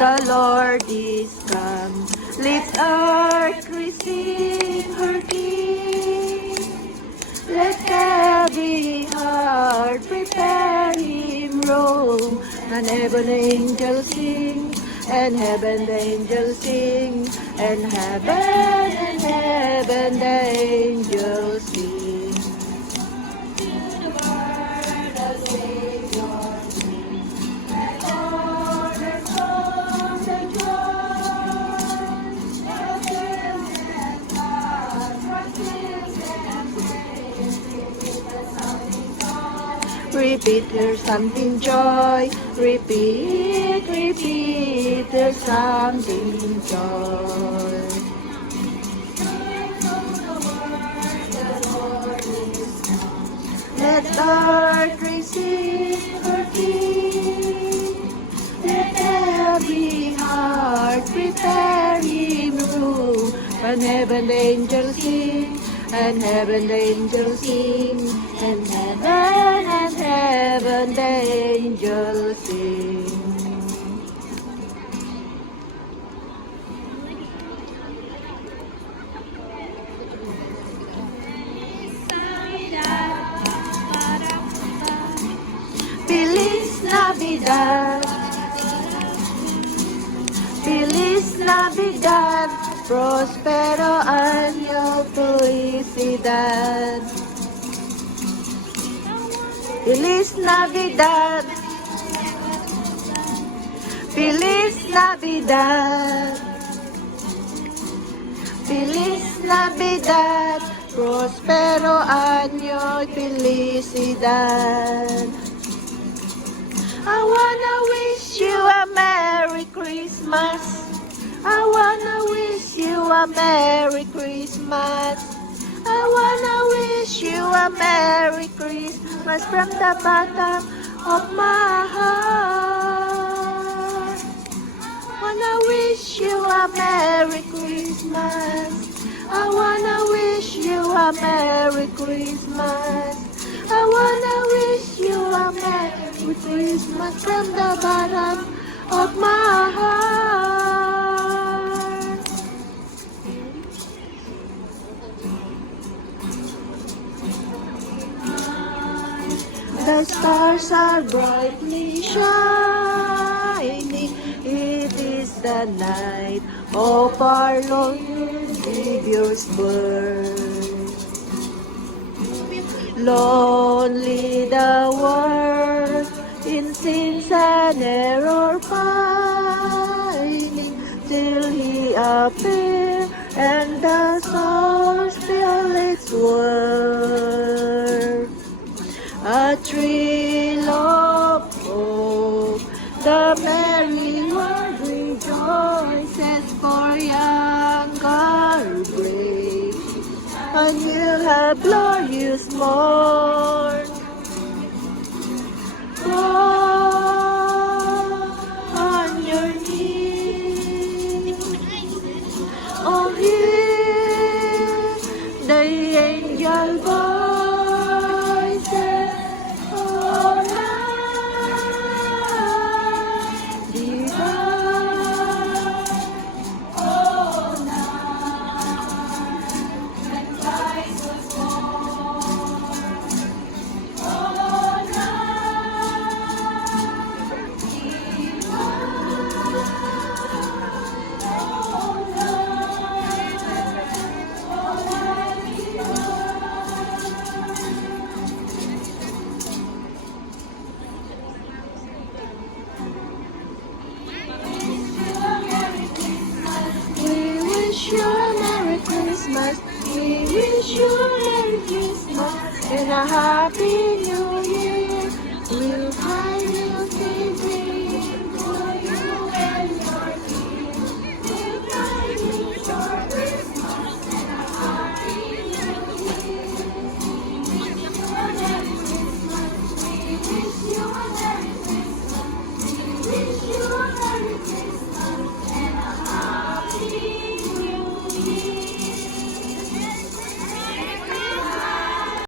the Lord is come. Let earth receive her King. Let every heart prepare him room. And heaven angels sing, and heaven the angels sing, and heaven the angels sing. Repeat, there's something joy. Repeat, repeat, there's something joy. Let earth receive her King. Let every heart prepare him room. And heaven the angels sing, and heaven the angels sing, and heaven the angels sing. Feliz Navidad, Feliz Navidad, Prospero año, felicidad. Feliz Navidad, Feliz Navidad, Feliz Navidad, Prospero año, felicidad. I wanna wish you a Merry Christmas. I wanna wish you a Merry Christmas. I wanna wish you a Merry Christmas from the bottom of my heart. Wanna wish you a Merry Christmas. I wanna wish you a Merry Christmas. I wanna wish you a Merry Christmas from the bottom of my heart. The stars are brightly shining. It is the night of our Lord Savior's birth. Lonely the world in sins and error pining, till he appear and the souls fill its world. A thrill of hope, the merry world rejoices, for young are brave, and you have glorious morn. Fall on your knees, oh hear the angel voices, oh night divine, oh night when Christ was born, oh We wish you a Merry Christmas and a Happy New